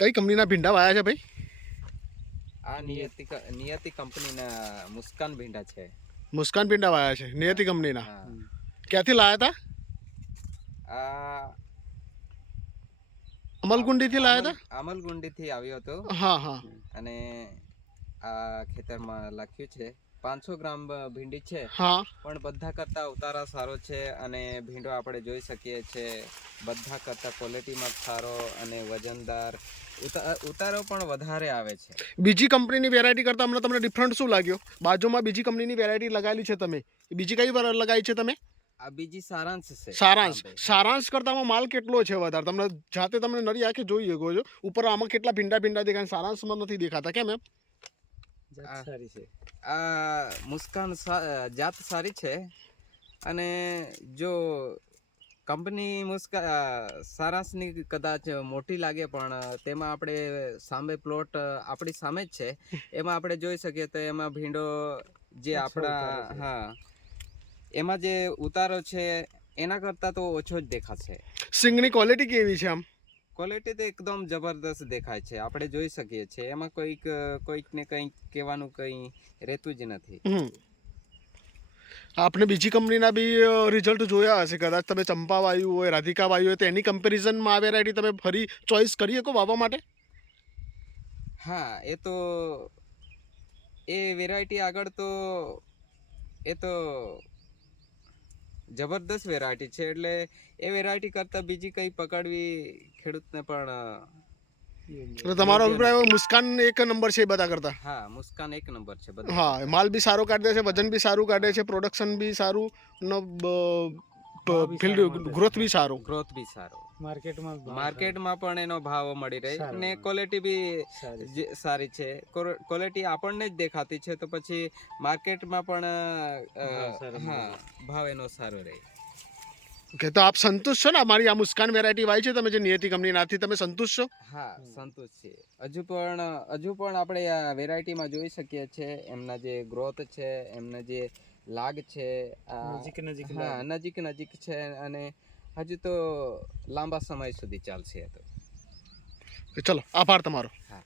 કઈ કંપનીના ભીંડા વાયા છે ભાઈ? આ નિયતિ કંપનીના મુસ્કાન ભીંડા છે. મુસ્કાન ભીંડા વાયા છે નિયતિ કંપનીના. હા. ક્યાંથી લાયા હતા? આ અમલગુંડીથી લાયા હતા? અમલગુંડીથી આવ્યો હતો. હા હા. અને આ ખેતરમાં લખ્યું છે 500 ગ્રામ ભીંડી છે. હા. પણ બધા કરતા ઉતારા સારો છે અને ભીંડો આપણે જોઈ શકીએ છે બધા કરતા ક્વોલિટીમાં સારો અને વજનદાર, ઉતારો પણ વધારે આવે છે. બીજી કંપનીની વેરાયટી કરતાં હમણાં તમને ડિફરન્ટ શું લાગ્યો? બાજુમાં બીજી કંપનીની વેરાયટી લગાવેલી છે તમે, બીજી કઈ લગાવી છે તમે? આ બીજી સારાંશ છે. સારાંશ કરતામાં માલ કેટલો છે વધારે? તમને જાતે તમને નરી આંખે જોઈ શકો છો. ઉપર આમાં કેટલા ભીંડા દેખાય, સારાંશમાં નથી દેખાતા કેમ એમ? સારી છે આ મુસ્કાન, જાત સારી છે. અને જો કંપની સારાંશની કદાચ મોટી લાગે પણ તેમાં આપણે સામે પ્લોટ આપણી સામે જ છે, એમાં આપણે જોઈ શકીએ તો એમાં ભીંડો જે આપણા હા એમાં જે ઉતારો છે એના કરતાં તો ઓછો જ દેખાશે. સિંગની ક્વોલિટી કેવી છે? આમ ક્વોલિટી તો એકદમ જબરદસ્ત દેખાય છે, આપણે જોઈ શકીએ છીએ. એમાં કોઈકને કંઈક કહેવાનું કંઈ રહેતું જ નથી. આપણે બીજી કંપનીના બી રિઝલ્ટ જોયા હશે કદાચ. તમે ચંપા વાયુ હોય, રાધિકા વાયુ હોય, તો એની કમ્પેરિઝનમાં આ વેરાયટી તમે ફરી ચોઈસ કરી શકો વાવવા માટે? હા, એ વેરાયટી આગળ તો એ તો જબરદસ્ત વેરાયટી છે. એટલે એ વેરાયટી કરતાં બીજી કંઈ પકડવી ખેડૂતને પણ તમારો અભિપ્રાય મુસ્કાન એક નંબર છે બધા કરતા? હા, મુસ્કાન એક નંબર છે. હા, માલ બી સારો કાઢે છે, વજન બી સારું કાઢે છે, પ્રોડક્શન બી સારું, ફિલ્ડ ગ્રોથ બી સારો. માર્કેટમાં પણ એનો ભાવ મળી રહે અને ક્વોલિટી બી સારી છે. ક્વોલિટી આપણને જ દેખાતી છે તો પછી માર્કેટમાં પણ હા ભાવ એનો સારો રહે. ઓકે, તો આપ સંતુષ્ટ છો ને? અમારી આ મુસ્કાન વેરાયટી વાવી છે તમે જે નિયતિ કંપનીનાથી, તમે સંતુષ્ટ છો? હા, સંતુષ્ટ છે. હજુ પણ આપણે આ વેરાયટીમાં જોઈ શકીએ છીએ એમના જે ગ્રોથ છે, એમના જે લાગ છે, નજીક છે અને હજુ તો લાંબા સમય સુધી ચાલશે. ચલો, આભાર તમારો. હા.